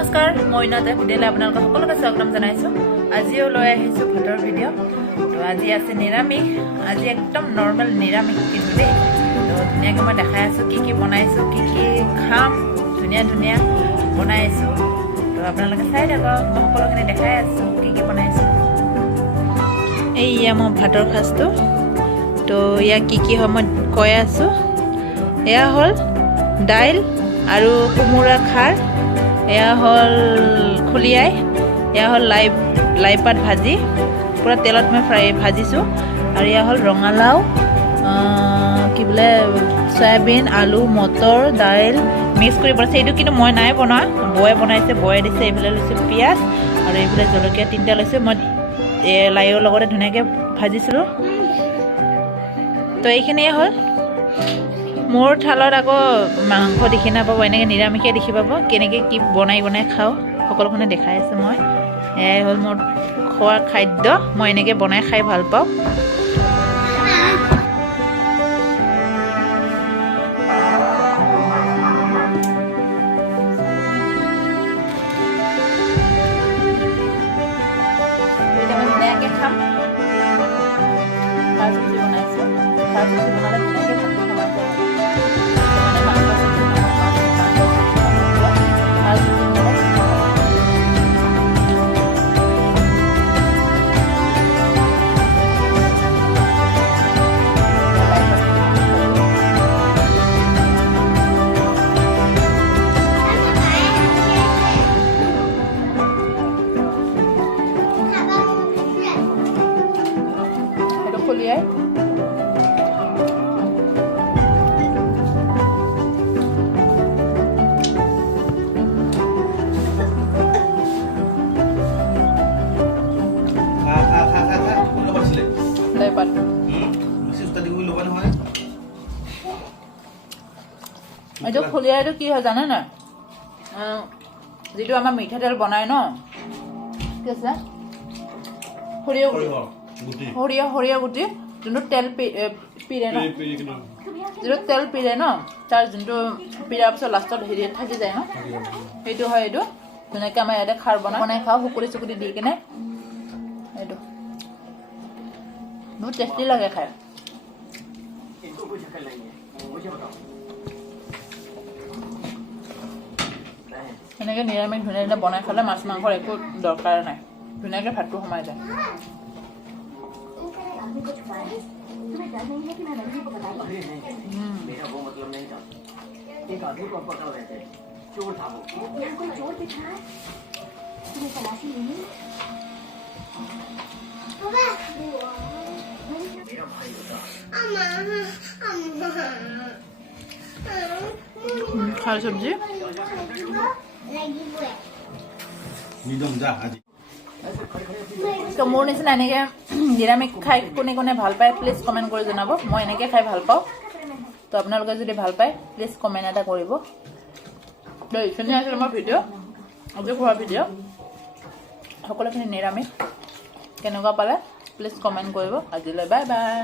নমস্কাৰ মই ইনতে ভিডিঅ'লৈ আপোনালোকক সকলোকে স্বাগতম জনাইছোঁ। আজিও লৈ আহিছোঁ ভাতৰ ভিডিঅ' তো আজি আছে নিৰামিষ আজি একদম নৰ্মেল নিৰামিষ কিন্তু দেই। তো ধুনীয়াকৈ মই দেখাই আছোঁ কি কি বনাইছোঁ কি কি খাম ধুনীয়া ধুনীয়া বনাইছোঁ। তো আপোনালোকে চাই থাকক মই সকলোখিনি দেখাই আছোঁ কি কি বনাইছোঁ। এইয়া মোৰ ভাতৰ সাজটো। তো ইয়াক কি কি হয় মই কৈ আছোঁ। এয়া হ'ল দাইল আৰু কোমোৰা খাৰ। এয়া হ'ল খুলিয়াই, এয়া হ'ল লাই লাই পাত ভাজি। পূৰা তেলত মই ফ্ৰাই ভাজিছোঁ। আৰু এয়া হ'ল ৰঙালাও কি বোলে, চয়াবিন, আলু, মটৰ, দাইল মিক্স কৰি বনাইছে। এইটো কিন্তু মই নাই বনোৱা। বৌয়ে বনাইছে, বৌয়ে দিছে, এইফালে লৈছোঁ পিঁয়াজ আৰু এইফালে জলকীয়া তিনিটা লৈছোঁ। মই লাইৰ লগতে ধুনীয়াকৈ ভাজিছিলোঁ। তো এইখিনিয়ে হ'ল। মোৰ থালত আকৌ মাংস দেখি নাপাব এনেকৈ নিৰামিষে দেখি পাব। কেনেকৈ কি বনাই বনাই খাওঁ সকলোখনে দেখাই আছোঁ মই। এয়াই হ'ল মোৰ খোৱা খাদ্য। মই এনেকৈ বনাই খাই ভাল পাওঁ। খাম। বনাইছোঁ। বনালে নহয় এইটো খুলিয়াইটো কি হয় জানে নাই? যিটো আমাৰ মিঠাতেল বনাই ন? কি আছে? সৰিয়হ। সৰিয়হ সৰিয়হ গুটি যোনটো তেল পিৰে ন। যিটো তেল পিৰে ন তাৰ যোনটো পিৰাৰ পিছত লাষ্টত হেৰি থাকি যায় ন। সেইটো হয় এইটো। ধুনীয়াকৈ আমাৰ ইয়াতে খাৰ বনাই বনাই খাওঁ শুকুৰি চুকুৰি দি কিনে। এইটো। বহুত টেষ্টি লাগে খাই। সেনেকৈ নিৰামিষ ধুনীয়া ধুনীয়া বনাই খালে মাছ মাংসৰ একো দৰকাৰ নাই। ধুনীয়াকৈ ভাতটো সোমাই যায়। 만들 거 좋아해? तुम्हें डर नहीं है कि मैं मरने को बता दूं? अरे नहीं मेरा वो मतलब नहीं था एक आदमी को आप पकड़ रहे थे चोर था वो यहाँ कोई चोर दिख रहा है तुम्हें तलाशी लेनी मेरा भाई होता अम्मा अम्मा 잘 잡지? 미동자 아직 তো মোৰ নিচিনা এনেকৈ নিৰামিষ খাই কোনে কোনে ভালো পায় প্লিজ কমেণ্ট কৰি জনাব। মই এনেকৈ খাই ভালো পাওঁ। তো আপোনালোকে যদি ভালো পায় প্লিজ কমেণ্ট এটা কৰিব। তো এইখিনিয়ে আছিল মোৰ ভিডিঅ' আজি খোৱা ভিডিঅ' সকলোখিনি নিৰামিষ। কেনেকুৱা পালে প্লিজ কমেণ্ট কৰিব। আজিলৈ বাই বাই